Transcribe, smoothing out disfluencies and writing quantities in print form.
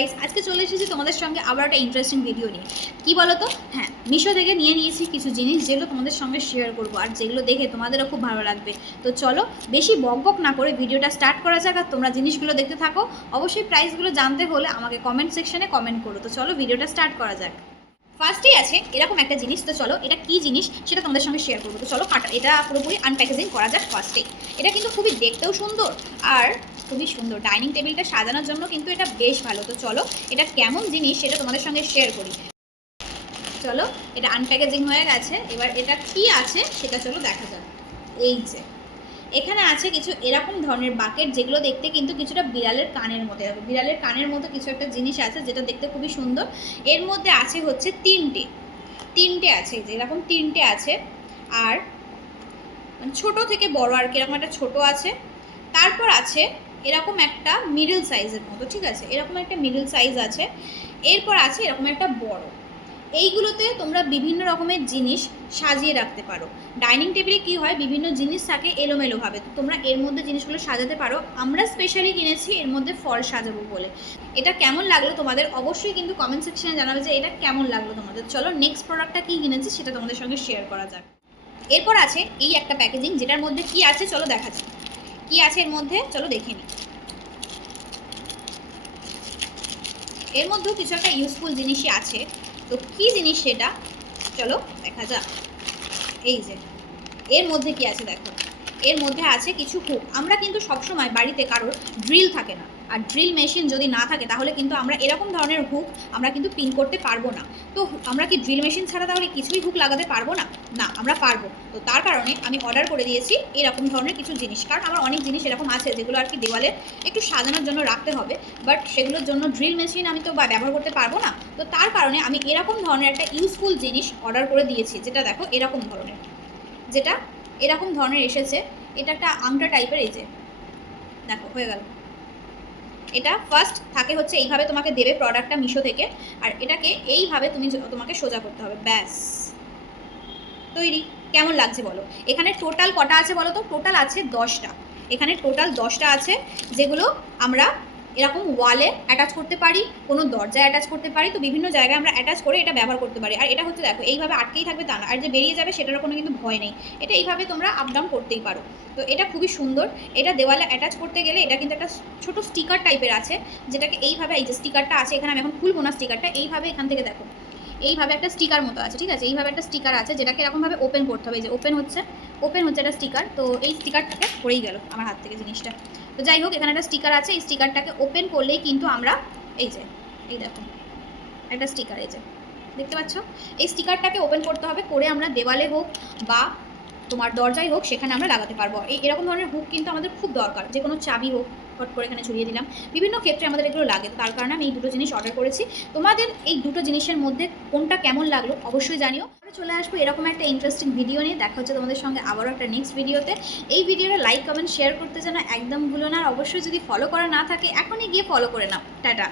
Guys, আজকে চলে এসেছি তোমাদের সঙ্গে আবার একটা ইন্টারেস্টিং ভিডিও নিয়ে। কি বলো তো, হ্যাঁ, মিশো থেকে নিয়ে নিয়েছি কিছু জিনিস যেগুলো তোমাদের সঙ্গে শেয়ার করবো, আর যেগুলো দেখে তোমাদেরও খুব ভালো লাগবে। তো চলো বেশি বকবক না করে ভিডিওটা স্টার্ট করা যাক, আর তোমরা জিনিসগুলো দেখতে থাকো। অবশ্যই প্রাইসগুলো জানতে হলে আমাকে কমেন্ট সেকশনে কমেন্ট করো। তো চলো ভিডিওটা স্টার্ট করা যাক। ফার্স্টেই আছে এরকম একটা জিনিস। তো চলো এটা কি জিনিস সেটা তোমাদের সঙ্গে শেয়ার করবো। তো চলো এটা পুরোপুরি আনপ্যাকেজিং করা যাক ফার্স্টেই। এটা কিন্তু খুবই দেখতেও সুন্দর আর খুবই সুন্দর, ডাইনিং টেবিলটা সাজানোর জন্য কিন্তু এটা বেশ ভালো। তো চলো এটা কেমন জিনিস সেটা তোমাদের সঙ্গে শেয়ার করি। চলো এটা আনপ্যাকেজিং হয়ে গেছে, এবার এটা কি আছে সেটা চলো দেখা যাক। এই যে এখানে আছে কিছু এরকম ধরনের বাকেট, যেগুলো দেখতে কিন্তু কিছুটা বিড়ালের কানের মতো, বিড়ালের কানের মতো কিছু একটা জিনিস আছে যেটা দেখতে খুবই সুন্দর। এর মধ্যে আছে হচ্ছে তিনটে আছে, যে এরকম তিনটে আছে। আর মানে ছোটো থেকে বড় আর কি, এরকম একটা ছোটো আছে। তারপর আছে এরকম একটা মিডল সাইজের মতো, ঠিক আছে, এরকম একটা মিডল সাইজ আছে। এরপর আছে এরকম একটা বড়। এইগুলোতে তোমরা বিভিন্ন রকমের জিনিস সাজিয়ে রাখতে পারো। ডাইনিং টেবিলে কি হয়, বিভিন্ন জিনিস থাকে এলোমেলোভাবে, তো তোমরা এর মধ্যে জিনিসগুলো সাজাতে পারো। আমরা স্পেশালি কিনেছি এর মধ্যে ফল সাজাবো বলে। এটা কেমন লাগলো তোমাদের অবশ্যই কিন্তু কমেন্ট সেকশনে জানাবে যে এটা কেমন লাগলো তোমাদের। চলো নেক্সট প্রোডাক্টটা কী কিনেছি সেটা তোমাদের সঙ্গে শেয়ার করা যাক। এরপর আছে এই একটা প্যাকেজিং, যেটার মধ্যে কি আছে চলো দেখাচ্ছি। কি আছে এর মধ্যে চলো দেখে নিই। এর মধ্যেও কিছু একটা ইউজফুল জিনিসই আছে। তো কি জিনিস সেটা চলো দেখা যাক। এই যে এর মধ্যে কি আছে দেখো, এর মধ্যে আছে কিছু হুক। আমরা কিন্তু সবসময় বাড়িতে কারোর ড্রিল থাকে না, আর ড্রিল মেশিন যদি না থাকে তাহলে কিন্তু আমরা এরকম ধরনের হুক আমরা কিন্তু পিন করতে পারবো না। তো আমরা কি ড্রিল মেশিন ছাড়া তাহলে কিছুই হুক লাগাতে পারবো না? না, আমরা পারবো। তো তার কারণে আমি অর্ডার করে দিয়েছি এরকম ধরনের কিছু জিনিস, কারণ আমার অনেক জিনিস এরকম আছে যেগুলো আর কি দেওয়ালে একটু সাজানোর জন্য রাখতে হবে, বাট সেগুলোর জন্য ড্রিল মেশিন আমি তো ব্যবহার করতে পারবো না। তো তার কারণে আমি এরকম ধরনের একটা ইউজফুল জিনিস অর্ডার করে দিয়েছি, যেটা দেখো এরকম ধরনের, যেটা এরকম ধরনের এসেছে। এটা একটা আংটা টাইপের, এই যে দেখো হয়ে গেল। এটা ফার্স্ট থাকে হচ্ছে এইভাবে তোমাকে দেবে প্রোডাক্টটা মিশো থেকে, আর এটাকে এইভাবে তোমাকে সোজা করতে হবে, ব্যাস তৈরি। কেমন লাগছে বলো? এখানে টোটাল কটা আছে বলো তো? টোটাল আছে 10টা। এখানে টোটাল 10টা আছে, যেগুলো আমরা এরকম ওয়ালে অ্যাটাচ করতে পারি, কোনো দরজায় অ্যাটাচ করতে পারি। তো বিভিন্ন জায়গায় আমরা অ্যাটাচ করে এটা ব্যবহার করতে পারি। আর এটা হচ্ছে দেখো এইভাবে আটকেই থাকবে তা না, আর যে বেরিয়ে যাবে সেটারও কোনো কিন্তু ভয় নেই। এটা এইভাবে তোমরা আপ ডাউন করতেই পারো। তো এটা খুবই সুন্দর। এটা দেওয়ালে অ্যাটাচ করতে গেলে এটা কিন্তু একটা ছোটো স্টিকার টাইপের আছে, যেটাকে এইভাবে, এই যে স্টিকারটা আছে এখানে, আমি এখন খুলবো না স্টিকারটা, এইভাবে এখান থেকে দেখো এইভাবে একটা স্টিকার মতো আছে, ঠিক আছে, এইভাবে একটা স্টিকার আছে যেটাকে এরকমভাবে ওপেন করতে হবে। এই যে ওপেন হচ্ছে একটা স্টিকার। তো এই স্টিকারটাকে পড়েই গেল আমার হাত থেকে জিনিসটা। তো যাই হোক, এখানে একটা স্টিকার আছে, এই স্টিকারটাকে ওপেন করলেই কিন্তু আমরা এই যে এই দেখো একটা স্টিকার, এই যে দেখতে পাচ্ছ, এই স্টিকারটাকে ওপেন করতে হবে, করে আমরা দেওয়ালে হোক বা তোমার দরজায় হোক সেখানে আমরা লাগাতে পারবো। এরকম ধরনের হুক কিন্তু আমাদের খুব দরকার, যে কোনো চাবি হোক ফট করে এখানে ঝুলিয়ে দিলাম, বিভিন্ন ক্ষেত্রে আমাদের এগুলো লাগে। তার কারণে আমি এই দুটো জিনিস অর্ডার করেছি। তোমাদের এই দুটো জিনিসের মধ্যে কোনটা কেমন লাগলো অবশ্যই জানিও। চলে আসবো এরকম একটা ইন্টারেস্টিং ভিডিও নিয়ে। দেখা হচ্ছে তোমাদের সঙ্গে আবারও একটা নেক্সট ভিডিওতে। এই ভিডিওটা লাইক কমেন্ট শেয়ার করতে যেন একদম ভুলো না, আর অবশ্যই যদি ফলো করা না থাকে এখনই গিয়ে ফলো করে নাও। টাটা।